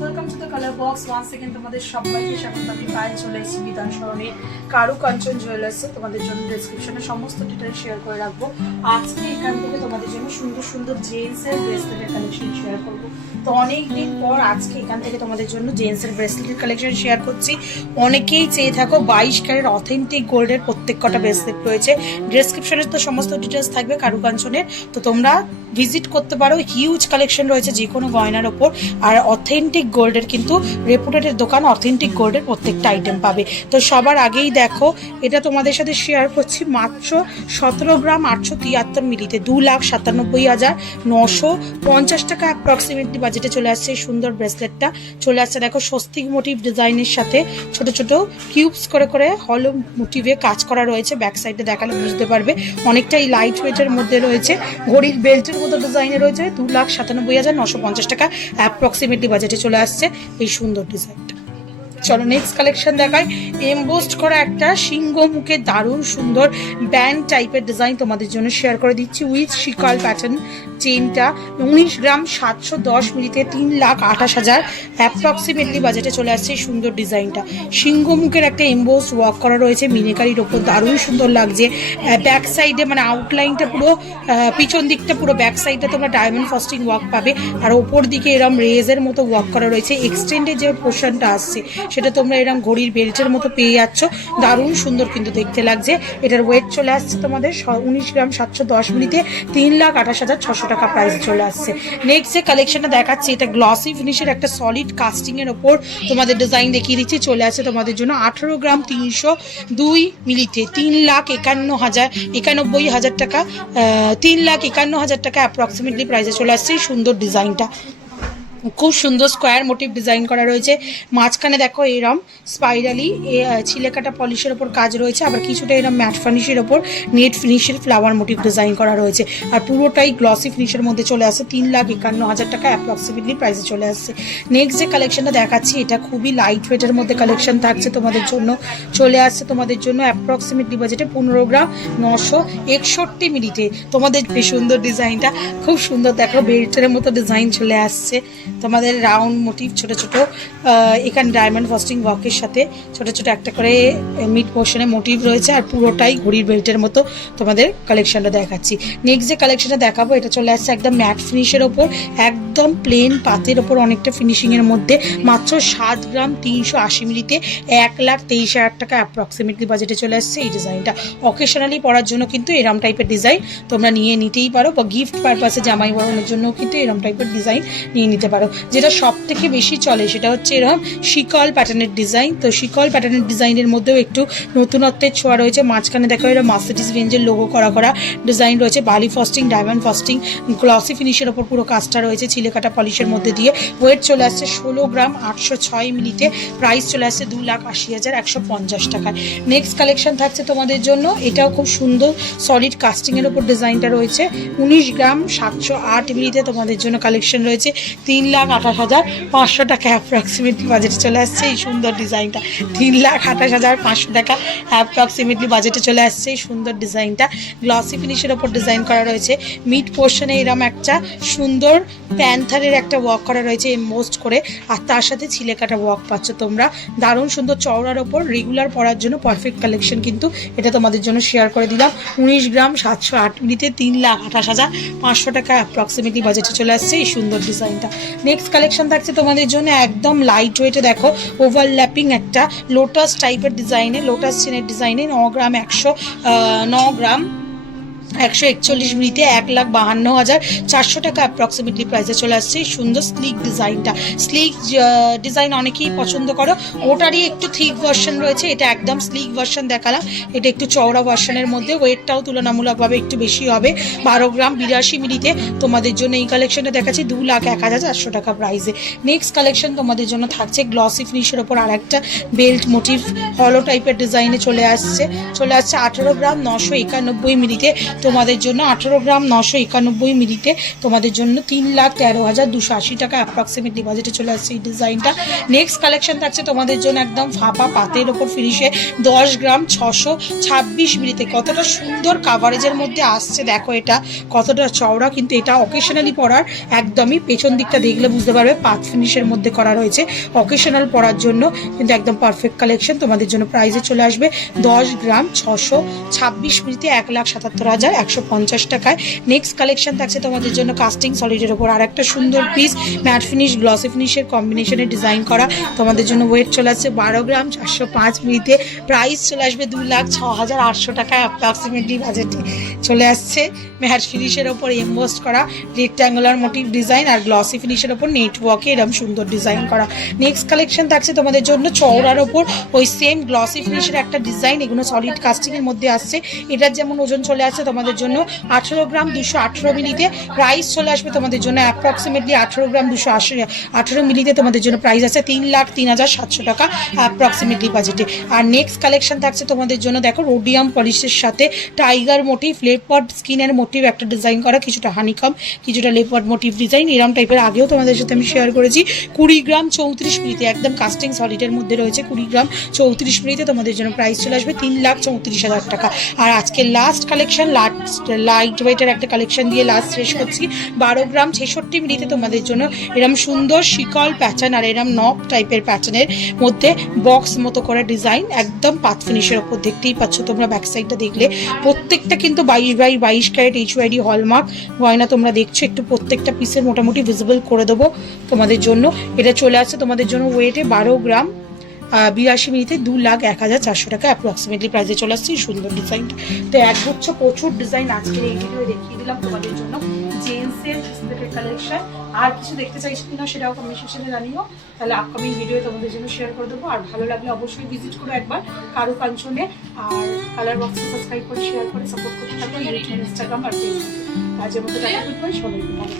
Welcome to the colour box once second তোমাদের সবাইকে স্বাগত। আমি পায়ে চলে এসেছি বিধান সরণির কারু কাঞ্চন জুয়েলার্সে। তোমাদের জন্য ডেসক্রিপশনে সমস্ত ডিটেলস শেয়ার করে রাখবো। আজকে এখান থেকে তোমাদের জন্য সুন্দর সুন্দর জেন্টসের ব্রেসলেটের কালেকশন শেয়ার করবো। তো অনেকদিন পর আজকে এখান থেকে তোমাদের জন্য জেন্টসের ব্রেসলেটের কালেকশন শেয়ার করছি। অনেকেই চেয়ে থাকো 22 ক্যারেট অথেন্টিক গোল্ডের প্রত্যেক কটা ব্রেসলেট রয়েছে। ডেসক্রিপশনে তো সমস্ত ডিটেলস থাকবে কারু কাঞ্চনের, তো তোমরা ভিজিট করতে পারো। হিউজ কালেকশন রয়েছে যে কোনো গয়নার ওপর, আর অথেন্টিক গোল্ডের কিন্তু রেপুটেডের দোকান অথেন্টিক গোল্ডের প্রত্যেকটা আইটেম পাবে। তো সবার আগেই দেখো, এটা তোমাদের সাথে শেয়ার করছি মাত্র 17 গ্রাম 873 মিলিতে 2,97,950 টাকা অ্যাপ্রক্সিমেটলি বাজেটে চলে আসছে এই সুন্দর ব্রেসলেটটা। চলে আসছে দেখো স্বস্তিক মোটিভ ডিজাইনের সাথে ছোট ছোট কিউবস করে করে হলো মোটিভে কাজ করা রয়েছে। ব্যাক সাইডে দেখালে বুঝতে পারবে অনেকটাই লাইট ওয়েটের মধ্যে রয়েছে। ঘড়ির বেল্টের মতো ডিজাইনে রয়েছে। 2,97,950 টাকা অ্যাপ্রক্সিমেটলি বাজেটে চলে আসছে এই সুন্দর ডিজাইনটা। চলো নেক্সট কালেকশন দেখাই। এমবোস্ট করা একটা সিংহ মুখে দারুণ সুন্দর ব্যান্ড টাইপের ডিজাইন তোমাদের জন্য শেয়ার করে দিচ্ছি উইথ শিকল প্যাটার্ন। চেনটা 19 গ্রাম 710 মিলিতে 3,28,000 অ্যাপ্রক্সিমেটলি বাজেটে চলে আসছে এই সুন্দর ডিজাইনটা। সিংহ মুখের একটা এমবোস ওয়ার্ক করা রয়েছে মিনেকারির ওপর, দারুণ সুন্দর লাগছে। ব্যাক সাইডে মানে আউটলাইনটা পুরো পিছন দিকটা পুরো ব্যাক সাইডে তোমরা ডায়মন্ড ফস্টিং ওয়ার্ক পাবে, আর ওপর দিকে এরম রেজের মতো ওয়ার্ক করা রয়েছে। এক্সটেন্ডে যে পোর্শনটা আসছে সেটা তোমরা এরকম ঘড়ির বেল্টের মতো পেয়ে যাচ্ছ, দারুণ সুন্দর কিন্তু দেখতে লাগছে। এটার ওয়েট চলে আসছে তোমাদের 19 গ্রাম 710 মিলিতে 3,28,600 টাকা প্রাইস চলে আসছে। নেক্সট যে কালেকশনটা দেখাচ্ছি, এটা গ্লসি ফিনিশের একটা সলিড কাস্টিং এর ওপর তোমাদের ডিজাইন দেখিয়ে দিচ্ছি। চলে আসছে তোমাদের জন্য 18 গ্রাম 302 মিলিতে 3,91,000 টাকা 3,51,000 টাকা অ্যাপ্রক্সিমেটলি প্রাইসে চলে আসছে এই সুন্দর ডিজাইনটা। খুব সুন্দর স্কোয়ার মোটিভ ডিজাইন করা রয়েছে। মাঝখানে দেখো এরম স্পাইরালি ছিলেকাটা পলিশের ওপর কাজ রয়েছে, আবার কিছুটা এরম ম্যাট ফিনিশের ওপর নেট ফিনিশের ফ্লাওয়ার মোটিভ ডিজাইন করা রয়েছে, আর পুরোটাই গ্লসি ফিনিশের মধ্যে চলে আসছে 3,51,000 টাকা অ্যাপ্রক্সিমেটলি প্রাইসে চলে আসছে। নেক্সট যে কালেকশনটা দেখাচ্ছি, এটা খুবই লাইট ওয়েটের মধ্যে কালেকশন থাকছে তোমাদের জন্য। চলে আসছে তোমাদের জন্য অ্যাপ্রক্সিমেটলি বাজেটে 15 গ্রাম 961 মিলিতে তোমাদের এই সুন্দর ডিজাইনটা। খুব সুন্দর দেখো বেল্টের মতো ডিজাইন চলে আসছে তোমাদের রাউন্ড মোটিভ ছোট ছোট, এখানে ডায়মন্ড ফস্টিং ওয়ার্কের সাথে ছোট ছোট একটা করে মিড পোর্শনে মোটিভ রয়েছে, আর পুরোটাই ঘড়ির বেল্টের মতো তোমাদের কালেকশনটা দেখাচ্ছি। নেক্সট যে কালেকশনটা দেখাবো, এটা চলে আসছে একদম ম্যাট ফিনিশের ওপর, একদম প্লেন পাতের ওপর অনেকটা ফিনিশিংয়ের মধ্যে, মাত্র 7 গ্রাম 380 মিলিতে 1,23,000 টাকা অ্যাপ্রক্সিমেটলি বাজেটে চলে আসছে এই ডিজাইনটা। অকেশনালি পরার জন্য কিন্তু এরম টাইপের ডিজাইন তোমরা নিয়ে নিতেই পারো, বা গিফট পারপাসে জামাই বরণের জন্য কিন্তু এরম টাইপের ডিজাইন নিয়ে নিতে পারো। যেটা সব থেকে বেশি চলে সেটা হচ্ছে এরকম শিকল প্যাটার্নের ডিজাইন। তো শিকল প্যাটার্নের ডিজাইনের মধ্যেও একটু নতুনত্বের ছোঁয়া রয়েছে। মাঝখানে দেখো এরকম মার্সিডিজ বেঞ্জের লোগো করা করা ডিজাইন রয়েছে, বালি ফস্টিং ডায়মন্ড ফস্টিং গ্লসি ফিনিশের ওপর পুরো কাজটা রয়েছে ছিলেকাটা পলিশের মধ্যে দিয়ে। ওয়েট চলে আসছে 16 গ্রাম 806 মিলিতে, প্রাইস চলে আসছে 2,80,150 টাকায়। নেক্সট কালেকশন থাকছে তোমাদের জন্য, এটাও খুব সুন্দর সলিড কাস্টিংয়ের ওপর ডিজাইনটা রয়েছে। 19 গ্রাম 708 মিলিতে তোমাদের জন্য কালেকশন রয়েছে 3,28,500 টাকা অ্যাপ্রক্সিমেটলি বাজেটে চলে আসছে এই সুন্দর ডিজাইনটা। 3,28,500 টাকা অ্যাপ্রক্সিমেটলি বাজেটে চলে আসছে এই সুন্দর ডিজাইনটা। গ্লসি ফিনিশের ওপর ডিজাইন করা রয়েছে। মিড পোর্শনে এরম একটা সুন্দর প্যান্থারের একটা ওয়ার্ক করা রয়েছে এমবোস্ট করে, আর তার সাথে ছিলেকাটা ওয়ার্ক পাচ্ছ তোমরা। দারুণ সুন্দর চওড়ার ওপর রেগুলার পরার জন্য পারফেক্ট কালেকশন কিন্তু এটা তোমাদের জন্য শেয়ার করে দিলাম। 19 গ্রাম 708 মিলিতে 3,28,500 টাকা অ্যাপ্রক্সিমেটলি বাজেটে চলে আসছে এই সুন্দর ডিজাইনটা। নেক্সট কালেকশন থাকছে তোমাদের জন্য একদম লাইট ওয়েটে, দেখো ওভারল্যাপিং একটা লোটাস টাইপের ডিজাইনে, লোটাস চেনের ডিজাইনে 9 গ্রাম 141 মিনিটে 1,52,400 টাকা অ্যাপ্রক্সিমেটলি প্রাইসে চলে আসছে এই সুন্দর স্লিক ডিজাইনটা। স্লিক ডিজাইন অনেকেই পছন্দ করো, ওটারই একটু থিক ভার্সন রয়েছে, এটা একদম স্লিক ভার্সন দেখালাম, এটা একটু চওড়া ভার্সনের মধ্যে। ওয়েটটাও তুলনামূলকভাবে একটু বেশি হবে, 12 গ্রাম 82 মিনিটে তোমাদের জন্য এই কালেকশনটা দেখাচ্ছি 2,01,400 টাকা প্রাইসে। নেক্সট কালেকশন তোমাদের জন্য থাকছে গ্লসি ফিনিশের ওপর আর একটা বেল্ট মোটিভ হলো টাইপের ডিজাইনে চলে আসছে 18 গ্রাম 991 মিনিটে তোমাদের জন্য 18 গ্রাম 991 মিলিতে তোমাদের জন্য 3,13,280 টাকা অ্যাপ্রক্সিমেটলি বাজেটে চলে আসছে এই ডিজাইনটা। নেক্সট কালেকশন থাকছে তোমাদের জন্য একদম ফাঁপা পাতের ওপর ফিনিশে 10 গ্রাম 626 মিলিতে। কতটা সুন্দর কাভারেজের মধ্যে আসছে দেখো, এটা কতটা চওড়া, কিন্তু এটা অকেশনালি পরার একদমই, পেছন দিকটা দেখলে বুঝতে পারবে পাত ফিনিশের মধ্যে করা রয়েছে, অকেশনাল পরার জন্য কিন্তু একদম পারফেক্ট কালেকশন। তোমাদের জন্য প্রাইসে চলে আসবে 10 গ্রাম 626 মিলিতে 1,77,150 টাকায়। নেক্সট কালেকশন থাকছে তোমাদের জন্য কাস্টিং সলিডের ওপর আর একটা সুন্দর পিস ম্যাট ফিনিশ গ্লসি ফিনিশের কম্বিনেশনে ডিজাইন করা। তোমাদের জন্য ওয়েট চলে আসছে 12 গ্রাম 405 মিলিতে, প্রাইস চলে আসবে 2,06,800 টাকা অ্যাপ্রক্সিমেটলি বাজেটে চলে আসছে। ম্যাট ফিনিশের ওপর এমবোস্ট করা রেক্ট্যাঙ্গুলার মোটিভ ডিজাইন আর গ্লসি ফিনিশের ওপর নেটওয়ার্কে এরকম সুন্দর ডিজাইন করা। নেক্সট কালেকশন থাকছে তোমাদের জন্য চওড়ার ওপর ওই সেম গ্লসি ফিনিশের একটা ডিজাইন, এগুলো সলিড কাস্টিংয়ের মধ্যে আসছে। এটার যেমন ওজন চলে আসছে তোমাদের জন্য 18 গ্রাম 218 মিলিতে, প্রাইস চলে আসবে তোমাদের জন্য অ্যাপ্রক্সিমেটলি 18 গ্রাম 218 মিলিতে তোমাদের জন্য প্রাইস আছে 3,03,700 টাকা অ্যাপ্রক্সিমেটলি বাজেটে। আর নেক্সট কালেকশন থাকছে তোমাদের জন্য দেখো রোডিয়াম পলিশের সাথে টাইগার মোটিভ লেপার্ড স্কিনের মোটিভ একটা ডিজাইন করা, কিছুটা হানিকম কিছুটা লেপার্ড মোটিভ ডিজাইন, এরম টাইপের আগেও তোমাদের সাথে আমি শেয়ার করেছি। 20 গ্রাম 34 মিলিতে একদম কাস্টিং সলিডের মধ্যে রয়েছে, 20 গ্রাম 34 মিলিতে তোমাদের জন্য প্রাইস চলে আসবে 3,34,000 টাকা। আর আজকে লাস্ট কালেকশন, লাইট ওয়েটের একটা কালেকশন দিয়ে লাস্ট শেষ করছি। 12 গ্রাম 66 মিলিতে তোমাদের জন্য এরম সুন্দর শিকল প্যাটার্ন আর এরম নক টাইপের প্যাটার্নের মধ্যে বক্স মতো করে ডিজাইন, একদম পাত ফিনিশের ওপর দেখতেই পাচ্ছ তোমরা ব্যাক সাইডটা দেখলে, প্রত্যেকটা কিন্তু 22/22 ক্যারেট HYD হলমার্ক গয়না তোমরা দেখছো। একটু প্রত্যেকটা পিসের মোটামুটি ভিজিবল করে দেবো তোমাদের জন্য। এটা চলে আসছে তোমাদের জন্য ওয়েটে 12 গ্রাম 82 মিনিটে 2,01,400 টাকা অ্যাপ্রক্সিমেটলি প্রাইসে চলে আসছে এই সুন্দর ডিজাইনটা। তো একগুচ্ছ প্রচুর ডিজাইন আজকের এই ভিডিও দেখিয়ে দিলাম তোমাদের জন্য জেন্টসের কালেকশন। আর কিছু দেখতে চাইছো কিনা সেটাও কমেন্ট সেকশনে জানিও, তাহলে আপকামিং ভিডিও তোমাদের জন্য শেয়ার করে দেবো। আর ভালো লাগলে অবশ্যই ভিজিট করো একবার কারু কাঞ্চনে, আর কালার বক্সে সাবস্ক্রাইব করে শেয়ার করে সাপোর্ট করতে থাকো ইউটিউব, ইনস্টাগ্রাম আর ফেসবুকে। আজের মতো টাকা সবাই ভালো